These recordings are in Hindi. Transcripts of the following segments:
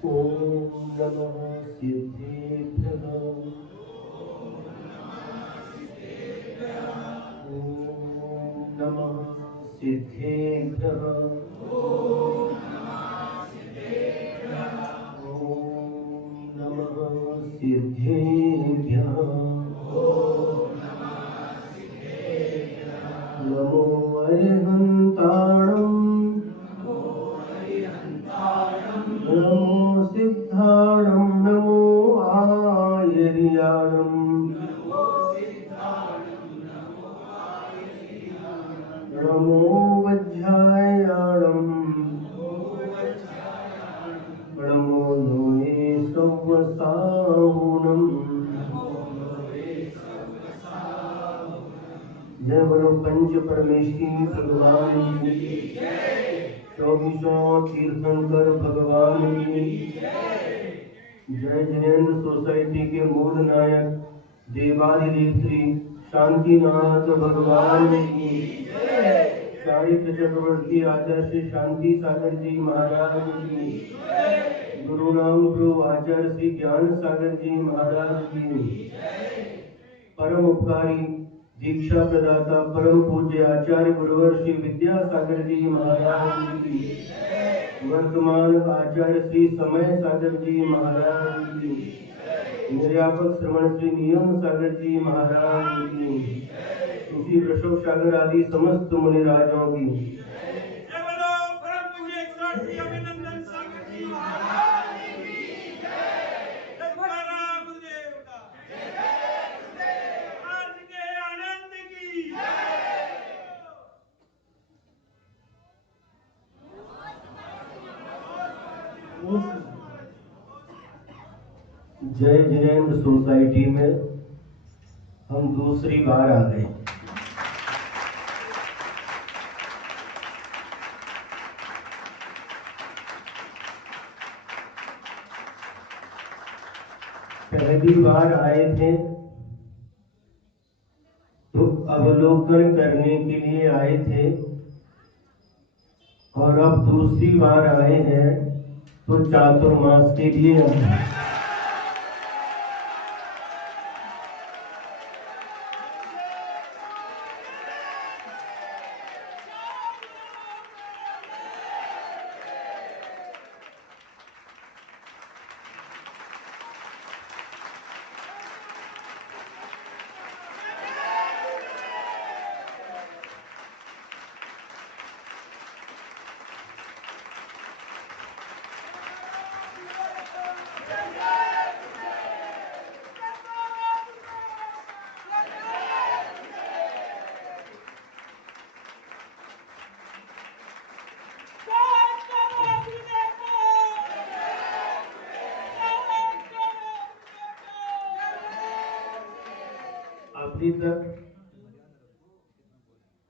ओम नमः सिद्धेभ्यः। ओम नमः सिद्धेभ्यः। ओम नमः सिद्धेभ्यः। नमो अरिहन्ताणं। नमो सिद्धाणं। नमो आयर्याणं। नमो वज्रायाणं। नमो नोये सव्वसाहुणम्। जय बोलो पंच परमेष्ठी भगवान की। चौबीसों तीर्थंकर भगवान की। जय जिनेन्द्र सोसाइटी के मूल नायक देवादिदेव श्री शांतिनाथ भगवान की। चारित्र चक्रवर्ती आचार्य श्री शांति सागर जी महाराज की। गुरु नाम गुरु आचार्य श्री ज्ञान सागर जी महाराज की। परम उपकारी दीक्षा प्रदाता परम पूज्य आचार्य गुरुवर श्री विद्यासागर जी महाराज की। वर्तमान आचार्य श्री समय सागर जी महाराज की। निर्यापक श्रवण श्री नियम सागर जी महाराज की। सूफी वृषभ सागर आदि समस्त मुनिराजों की। अभिनंदन सागर जी महाराज की जय। जयकारा गुरुदेव का। आज के आनंद की जय जिनेन्द्र सोसाइटी में हम दूसरी बार आ गए। पहली बार आए थे तो अवलोकन करने के लिए आए थे, और अब दूसरी बार आए हैं तो चातुर्मास के लिए आए हैं।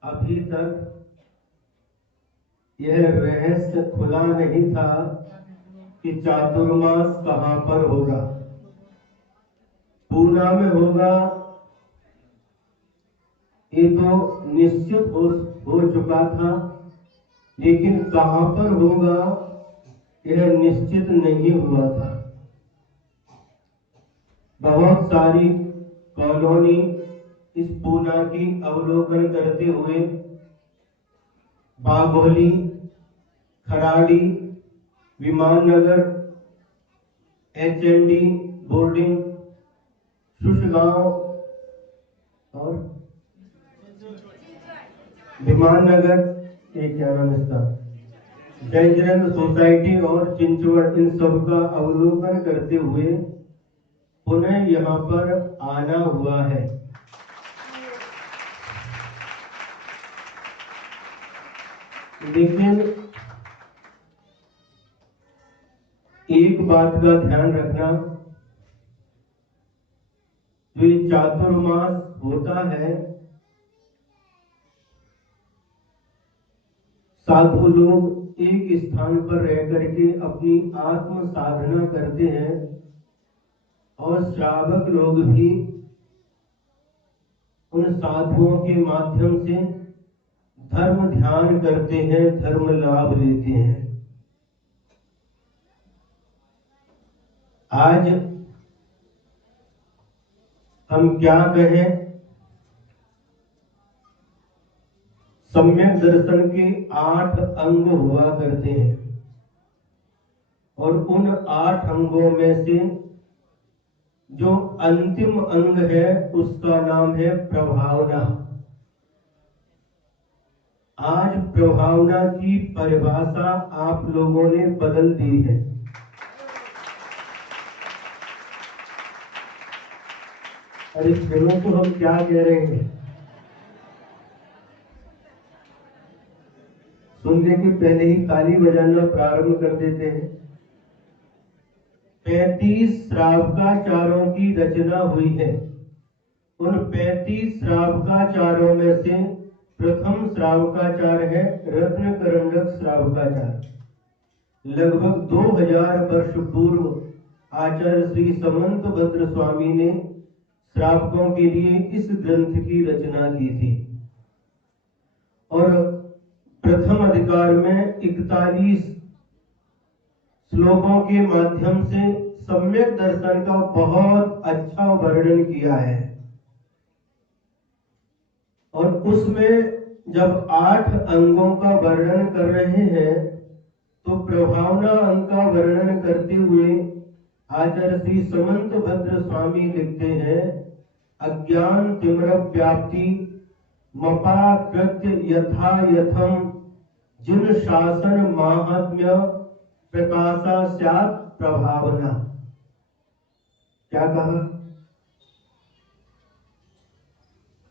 अभी तक यह रहस्य खुला नहीं था कि चातुर्मास कहाँ पर होगा। पूना में होगा ये तो निश्चित हो चुका था, लेकिन कहाँ पर होगा यह निश्चित नहीं हुआ था। बहुत सारी कॉलोनी इस पूना की अवलोकन करते हुए बागोली, खराड़ी, विमाननगर, HND बोर्डिंग, सुशगांव और विमाननगर, एक क्या नाम इसका, जय जिनेन्द्र सोसाइटी और चिंचवड़, इन सब का अवलोकन करते हुए पुनः यहाँ पर आना हुआ है। लेकिन एक बात का ध्यान रखना, जो ये चातुर्मास होता है, साधु लोग एक स्थान पर रह करके अपनी आत्म साधना करते हैं, और श्रावक लोग भी उन साधुओं के माध्यम से धर्म ध्यान करते हैं, धर्म लाभ लेते हैं। आज हम क्या कहें, सम्यक दर्शन के 8 अंग हुआ करते हैं और उन 8 अंगों में से जो अंतिम अंग है उसका नाम है प्रभावना। आज प्रभावना की परिभाषा आप लोगों ने बदल दी है। अरे सुनो तो हम क्या कह रहे हैं, सुनने के पहले ही ताली बजाना प्रारंभ कर देते हैं। 35 श्रावकाचार्यों की रचना हुई है। उन 35 श्रावकाचार्यों में से प्रथम श्रावकाचार्य है रत्नकरंडक श्रावकाचार्य। लगभग 2000 वर्ष पूर्व आचार्य श्री समंत भद्र स्वामी ने श्रावकों के लिए इस ग्रंथ की रचना की थी और प्रथम अधिकार में 41 श्लोकों के माध्यम से सम्यक दर्शन का बहुत अच्छा वर्णन किया है। और उसमें जब 8 अंगों का वर्णन कर रहे हैं तो प्रभावना अंग का वर्णन करते हुए आचार्य श्री समंत भद्र स्वामी लिखते हैं, अज्ञान तिम्र व्याप्ति मपाकृत्य यथा यथम जिन शासन माहात्म्य प्रकाशा स्यात् प्रभावना। क्या कहा?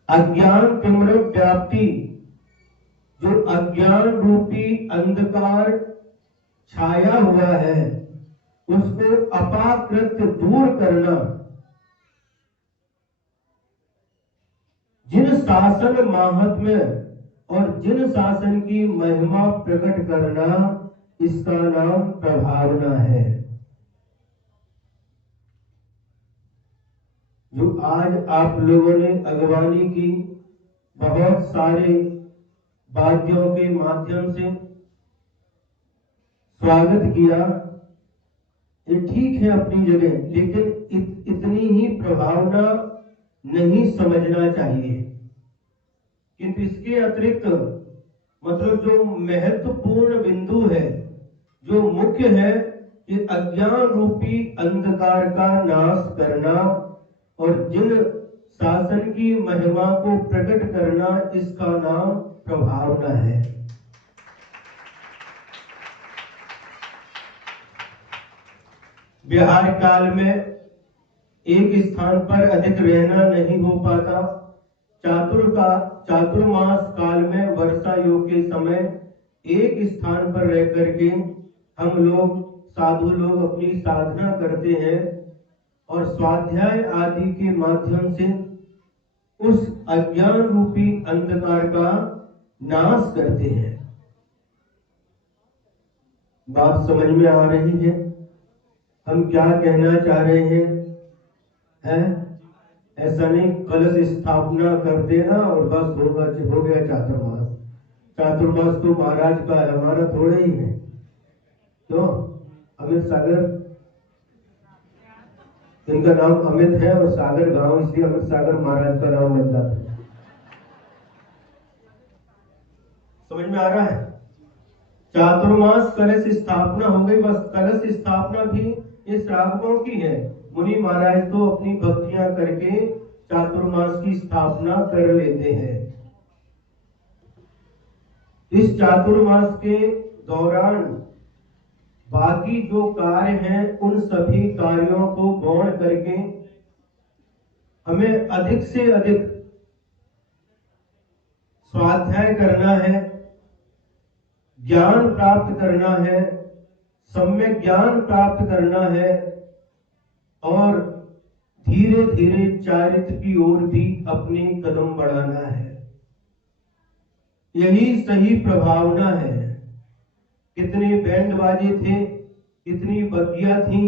अज्ञान तिम्र व्याप्ति, जो अज्ञान रूपी अंधकार छाया हुआ है उसको अपाकृत दूर करना, जिन शासन माहात्म्य और जिन शासन की महिमा प्रकट करना, इसका नाम प्रभावना है। जो आज आप लोगों ने अगवानी की, बहुत सारे वाद्यों के माध्यम से स्वागत किया, ये ठीक है अपनी जगह, लेकिन इतनी ही प्रभावना नहीं समझना चाहिए। किंतु इसके अतिरिक्त मतलब जो महत्वपूर्ण बिंदु है, जो मुख्य है, कि अज्ञान रूपी अंधकार का नाश करना और जिन शासन की महिमा को प्रकट करना, इसका नाम प्रभावना है। बिहार काल में एक स्थान पर अधिक रहना नहीं हो पाता। चातुर्मास काल में वर्षा योग के समय एक स्थान पर रह करके हम लोग साधु लोग अपनी साधना करते हैं और स्वाध्याय आदि के माध्यम से उस अज्ञान रूपी अंधकार का नाश करते हैं। बात समझ में आ रही है हम क्या कहना चाह रहे हैं? ऐसा नहीं कलश स्थापना कर देना और बस हो गया चातुर्मास। चातुर्मास तो महाराज का है, हमारा थोड़ा ही है। तो अमित सागर, इनका नाम अमित है और सागर गांव, इसलिए अमित सागर महाराज का नाम बन जाता है। समझ में आ रहा है? चातुर्मास कलश स्थापना हो गई, बस कलश स्थापना भी ये श्रावकों की है। मुनि महाराज तो अपनी भक्तियां करके चातुर्मास की स्थापना कर लेते हैं। इस चातुर्मास के दौरान बाकी जो कार्य हैं, उन सभी कार्यों को गौण करके हमें अधिक से अधिक स्वाध्याय करना है, ज्ञान प्राप्त करना है, सम्यक ज्ञान प्राप्त करना है और धीरे धीरे चारित्र की ओर भी अपने कदम बढ़ाना है। यही सही प्रभावना है। कितने बैंड बाजे थे, कितनी बग्गियां थी,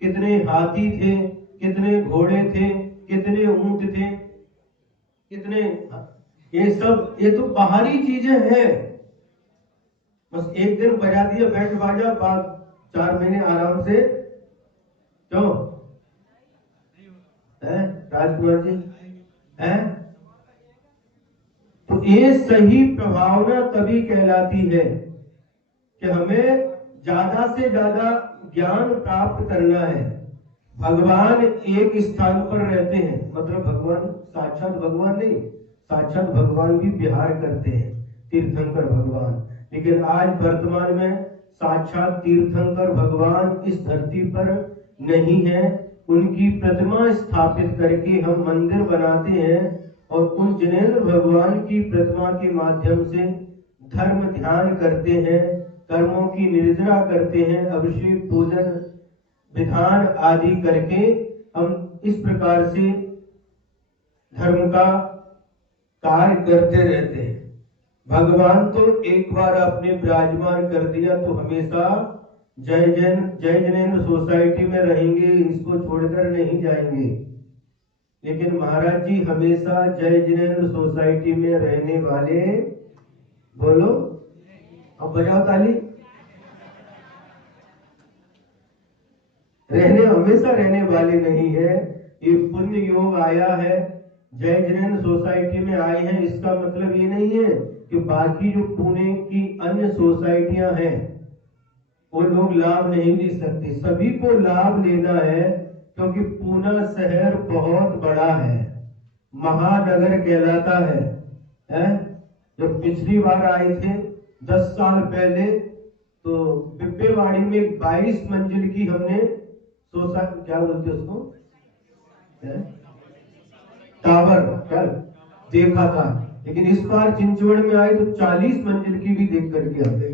कितने हाथी थे, कितने घोड़े थे, कितने ऊंट थे, कितने, ये तो बाहरी चीजें हैं। बस एक दिन बजा दिया बैंड बाजा, बाद 4 महीने आराम से क्यों है राजकुमार जी है? तो ये सही प्रभावना तभी कहलाती है कि हमें ज्यादा से ज्यादा ज्ञान प्राप्त करना है। भगवान एक स्थान पर रहते हैं, मतलब भगवान साक्षात भगवान नहीं, साक्षात भगवान भी विहार करते हैं, तीर्थंकर भगवान। लेकिन आज वर्तमान में साक्षात तीर्थंकर भगवान इस धरती पर नहीं है। उनकी प्रतिमा स्थापित करके हम मंदिर बनाते हैं और उन जिनेंद्र भगवान की प्रतिमा के माध्यम से धर्म ध्यान करते हैं, कर्मों की निर्जरा करते हैं, अभिषेक पूजन विधान आदि करके हम इस प्रकार से धर्म का कार्य करते रहते हैं। भगवान तो एक बार अपने विराजमान कर दिया तो हमेशा जय जैनेन्द्र सोसाइटी में रहेंगे, इसको छोड़कर नहीं जाएंगे। लेकिन महाराज जी हमेशा जय जैनेन्द्र सोसाइटी में रहने वाले, बोलो अब बजाओ ताली, हमेशा रहने वाले नहीं है। ये पुण्य योग आया है, जय जैनेन्द्र सोसाइटी में आए हैं, इसका मतलब ये नहीं है कि बाकी जो पुणे की अन्य सोसाइटियां हैं वो लोग लाभ नहीं ले सकते। सभी को लाभ लेना है, क्योंकि पूना शहर बहुत बड़ा है, महानगर कहलाता है? जब पिछली बार आए थे 10 साल पहले, तो बिब्बेवाड़ी में 22 मंजिल की हमने क्या बोलते उसको, टावर क्या देखा था। लेकिन इस बार चिंचवड़ में आए तो 40 मंजिल की भी देख करके आते।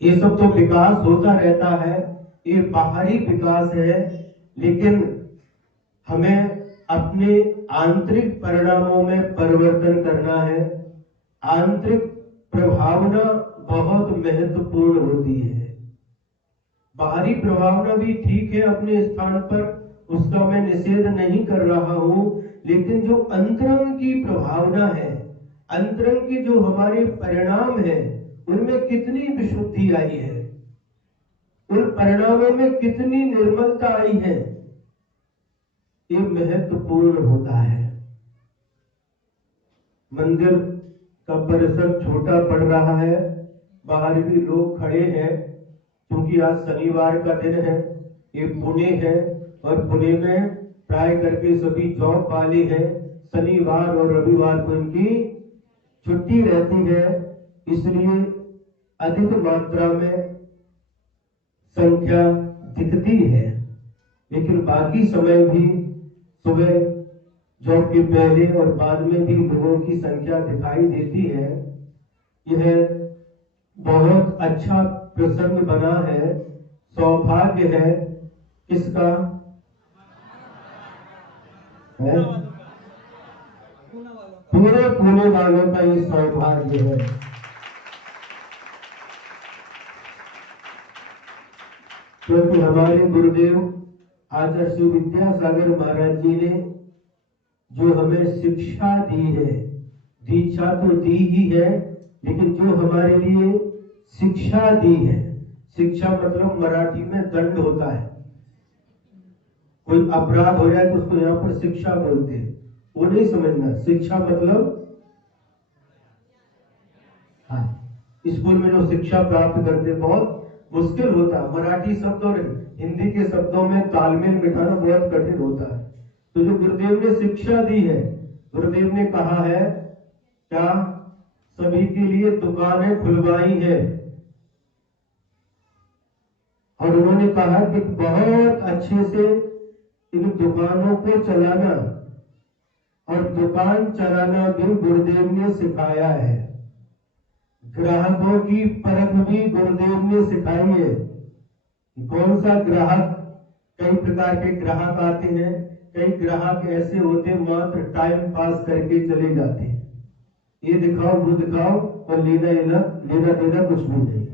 ये सब तो विकास होता रहता है, ये बाहरी विकास है, लेकिन हमें अपने आंतरिक परिणामों में परिवर्तन करना है। आंतरिक प्रभावना बहुत महत्वपूर्ण होती है। बाहरी प्रभावना भी ठीक है अपने स्थान पर, उसका मैं निषेध नहीं कर रहा हूं, लेकिन जो अंतरंग की प्रभावना है, अंतरंग के जो हमारे परिणाम है, उनमें कितनी विशुद्धि आई है, उन परिणामों में कितनी निर्मलता आई है, ये महत्वपूर्ण होता है। मंदिर का परिसर छोटा पड़ रहा है, बाहर भी लोग खड़े हैं, क्योंकि आज शनिवार का दिन है, ये पुणे है और पुणे में प्राय करके सभी जॉब वाले हैं। शनिवार और रविवार को इनकी छुट्टी रहती है, इसलिए अधिक मात्रा में संख्या दिखती है। लेकिन बाकी समय भी सुबह जॉब के पहले और बाद में भी लोगों की संख्या दिखाई देती है। यह बहुत अच्छा प्रसंग बना है, सौभाग्य है किसका है? पूरे पुणे वालों का ये सौभाग्य है। क्योंकि हमारे गुरुदेव आचार्य श्री विद्यासागर महाराज जी ने जो हमें शिक्षा दी है, दीक्षा तो दी ही है, लेकिन जो हमारे लिए शिक्षा दी है, शिक्षा मतलब मराठी में दंड होता है। कोई अपराध हो जाए तो उसको यहाँ पर शिक्षा बोलते हैं, वो नहीं समझना। शिक्षा मतलब हाँ, स्कूल में जो शिक्षा प्राप्त करते बहुत मुश्किल होता है। मराठी शब्द और हिंदी के शब्दों में तालमेल बिठाना बहुत कठिन होता है। तो जो गुरुदेव ने शिक्षा दी है, गुरुदेव ने कहा है क्या सभी के लिए दुकानें खुलवाई है, और उन्होंने कहा कि बहुत अच्छे से इन दुकानों को चलाना, और दुकान चलाना भी गुरुदेव ने सिखाया है। ग्राहकों की परख भी गुरुदेव ने सिखाई है। कौन सा ग्राहक, कई प्रकार के ग्राहक आते हैं, कई ग्राहक ऐसे होते मात्र टाइम पास करके चले जाते हैं, ये दिखाओ वो दिखाओ और लेना देना कुछ भी नहीं।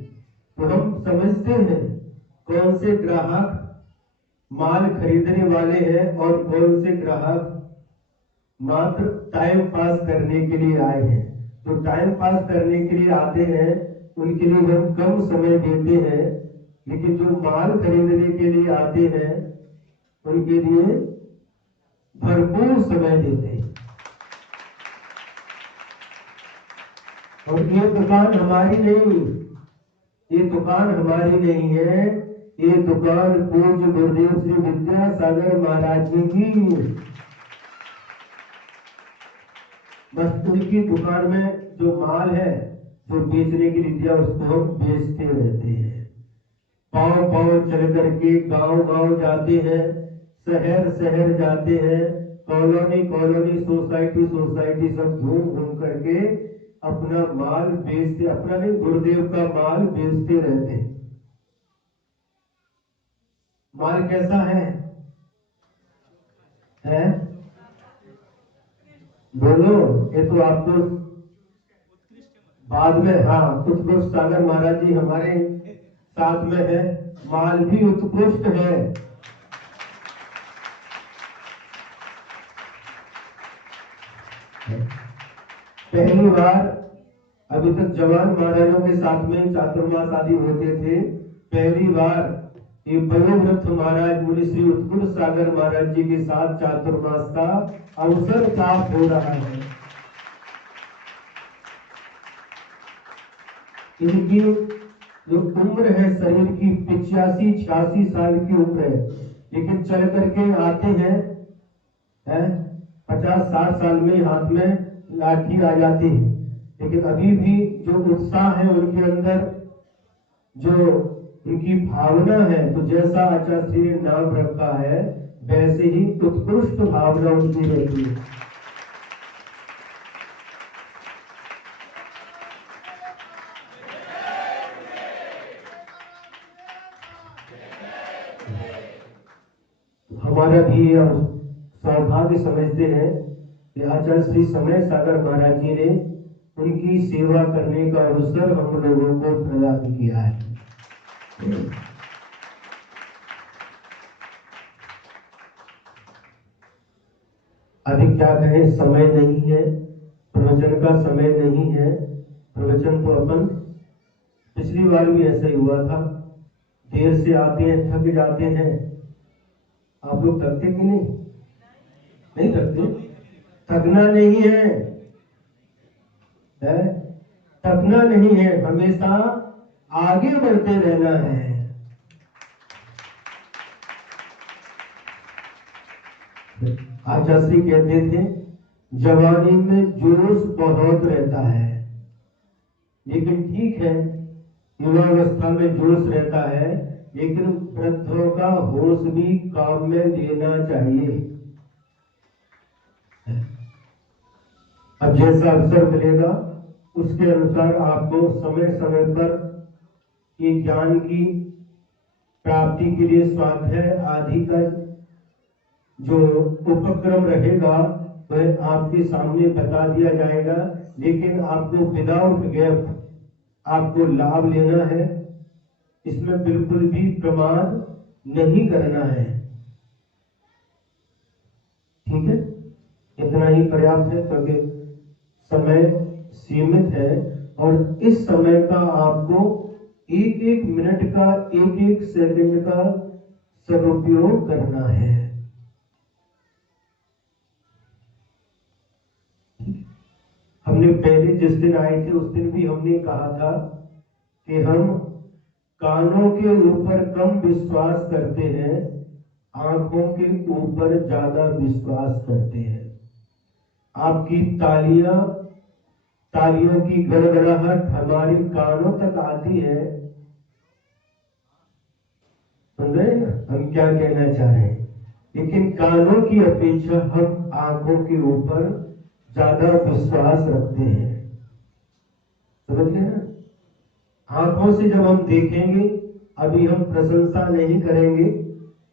तो हम समझते हैं कौन से ग्राहक माल खरीदने वाले हैं और कौन से ग्राहक मात्र टाइम पास करने के लिए आए हैं। तो टाइम पास करने के लिए आते हैं, उनके लिए हम कम समय देते हैं, लेकिन जो माल खरीदने के लिए आते हैं उनके लिए भरपूर समय देते हैं। और ये दुकान हमारी नहीं, ये दुकान हमारी नहीं है, ये दुकान पूज्य गुरुदेव श्री विद्यासागर महाराज जी की। बस उनकी दुकान में जो माल है, जो बेचने की रीतिया, उसको हम बेचते रहते हैं। पाँव पाँव चल करके गांव गांव जाते हैं, शहर शहर जाते हैं, कॉलोनी कॉलोनी, सोसाइटी सोसाइटी, सब घूम घूम करके अपना माल बेचते, अपना नहीं, गुरुदेव का माल बेचते रहते हैं। माल कैसा है? बोलो, ये तो आपको बाद में, हाँ, उत्कृष्ट सागर महाराज जी हमारे साथ में है, माल भी उत्कृष्ट है। पहली बार, अभी तक जवान महाराजों के साथ में चातुर्मास आदि होते थे, पहली बार ये वयोवृद्ध महाराज मुनि श्री उत्कृष्ट सागर महाराज जी के साथ चातुर्मास का अवसर प्राप्त हो रहा है। इनकी जो उम्र है शरीर की 85-86 साल की उम्र है, लेकिन चल करके आते हैं, 50-60 साल में हाथ में लाठी आ जाती है, लेकिन अभी भी जो उत्साह है उनके अंदर, जो उनकी भावना है, तो जैसा आचार्य श्री ने नाम रखा है वैसे ही उत्कृष्ट भावना उनकी रहती है। हमारा भी सौभाग्य समझते हैं कि आचार्य श्री समय सागर महाराज जी ने उनकी सेवा करने का अवसर हम लोगों को प्रदान किया है। अभी क्या कहें, समय नहीं है, प्रवचन का समय नहीं है। प्रवचन तो अपन, पिछली बार भी ऐसा ही हुआ था, देर से आते हैं, थक जाते हैं। आप लोग थकते कि नहीं? नहीं थकते? थकना नहीं है, थकना नहीं है, हमेशा आगे बढ़ते रहना है। आचार्य श्री कहते थे, जवानी में जोश बहुत रहता है, लेकिन ठीक है, युवावस्था में जोश रहता है, लेकिन वृद्धों का होश भी काम में लेना चाहिए। अब जैसा अवसर मिलेगा उसके अनुसार आपको समय समय पर ये ज्ञान की प्राप्ति के लिए स्वाध्याय आदि का जो उपक्रम रहेगा वह आपके सामने बता दिया जाएगा, लेकिन आपको विदाउट गैप आपको लाभ लेना है, इसमें बिल्कुल भी प्रमाद नहीं करना है। ठीक है, इतना ही पर्याप्त है, क्योंकि समय सीमित है और इस समय का आपको एक एक मिनट का, एक एक सेकंड का सदुपयोग करना है। हमने पहले जिस दिन आए थे उस दिन भी हमने कहा था कि हम कानों के ऊपर कम विश्वास करते हैं, आंखों के ऊपर ज्यादा विश्वास करते हैं। आपकी तालियों की गड़गड़ाहट हमारी कानों तक आती है, सुन रहे हैं ना हम क्या कहना चाह रहे हैं, लेकिन कानों की अपेक्षा हम आंखों के ऊपर ज्यादा विश्वास रखते हैं। समझ गए ना? आंखों से जब हम देखेंगे, अभी हम प्रशंसा नहीं करेंगे,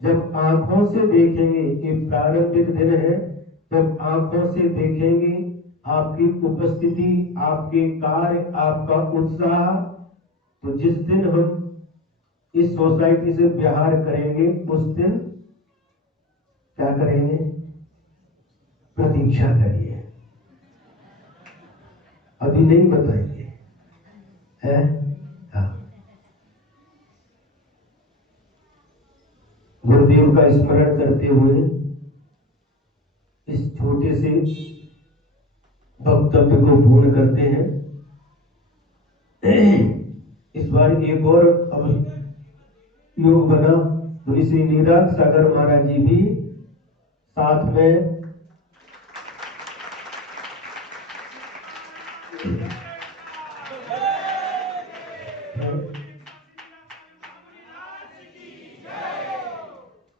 जब आंखों से देखेंगे, ये प्रारंभिक दिन है, जब आंखों से देखेंगे आपकी उपस्थिति, आपके कार्य, आपका उत्साह, तो जिस दिन हम इस सोसाइटी से व्यवहार करेंगे उस दिन क्या करेंगे? प्रतीक्षा करिए, अभी नहीं बताएंगे, है? हाँ। गुरुदेव का स्मरण करते हुए इस छोटे से वक्तव्य को पूर्ण करते हैं। इस बार एक और योग बना, तो श्री नीरज सागर महाराज जी भी साथ में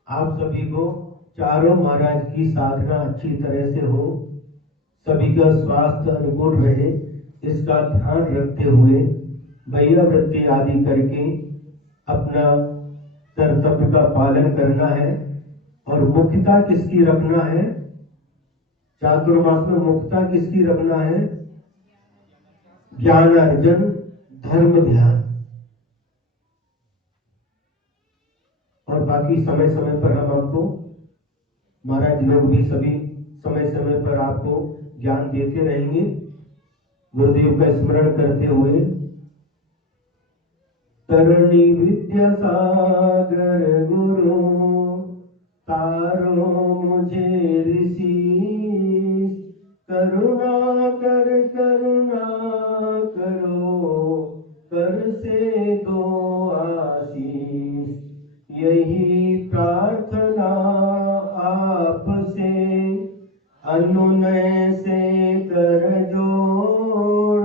आप सभी को चारों महाराज की साधना अच्छी तरह से हो, सभी का स्वास्थ्य अनुकूल रहे, इसका ध्यान रखते हुए भैया वृत्ति आदि करके अपना कर्तव्य का पालन करना है। और मुख्यता किसकी रखना है? चातुर्मास में मुख्यता किसकी रखना है? ज्ञान अर्जन, धर्म ध्यान। और बाकी समय समय पर हम आपको, महाराज लोग भी सभी समय समय पर आपको ज्ञान देते रहेंगे। गुरुदेव का स्मरण करते हुए तरणी विद्या सागर गुरु तारो मुझे ऋषि, करुणा करो कर से दो आशीष, यही प्रार्थना आपसे अनुनय से कर जोड़,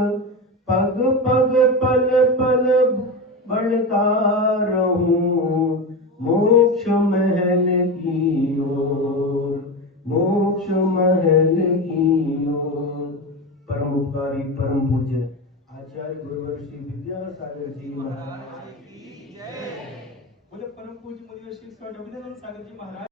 पग पग पल पल बढ़ता रहूं मोक्ष महल की ओर, मोक्ष महल की ओर। परम उपकारी परम पूज्य आचार्य गुरुवर श्री विद्यासागर जी महाराज बोले परम पूज्य मुनि श्री स्वामी अभिनंदन सागर जी महाराज।